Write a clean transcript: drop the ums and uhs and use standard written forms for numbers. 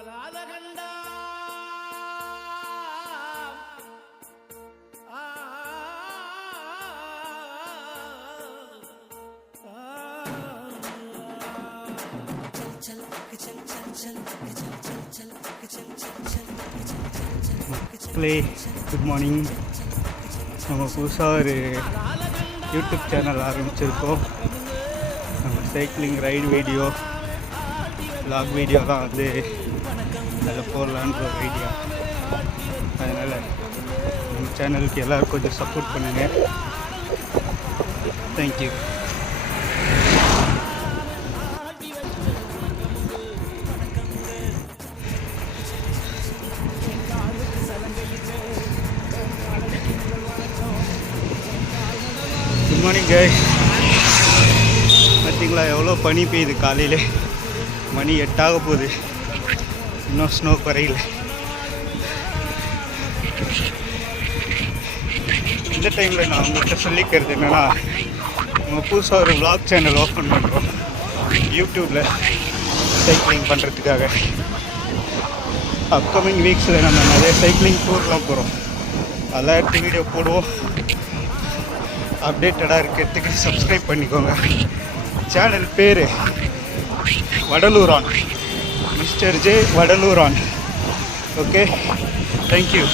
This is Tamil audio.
Good morning. நம்ம புதுசாக ஒரு யூடியூப் சேனல் ஆரம்பிச்சிருக்கோம். நம்ம சைக்கிளிங் ரைடு வீடியோ வ்ளாக் வீடியோலாம் வந்து அதில் போடலான்ற ஒரு ஐடியா. அதனால் நம்ம சேனலுக்கு எல்லோரும் கொஞ்சம் சப்போர்ட் பண்ணுங்கள். தேங்க்யூ. Good morning guys. பார்த்தீங்களா எவ்வளோ பனி பெய்யுது. காலையில் மணி 8 ஆக போகுது, இன்னும் ஸ்னோ குறையில. இந்த டைமில் நான் உங்கள்கிட்ட சொல்லிக்கிறது என்னென்னா, நம்ம புதுசாக ஒரு வ்ளாக் சேனல் ஓப்பன் பண்ணுறோம் யூடியூப்பில் சைக்கிளிங் பண்ணுறதுக்காக. அப்கமிங் வீக்ஸில் நம்ம நிறைய சைக்கிளிங் டூர்லாம் போகிறோம். அதெல்லாம் எடுத்து வீடியோ போடுவோம். அப்டேட்டடாக இருக்கிறதுக்கு சப்ஸ்கிரைப் பண்ணிக்கோங்க. சேனல் பேர் Vadaluran, mister J Vadaluran. Okay, thank you.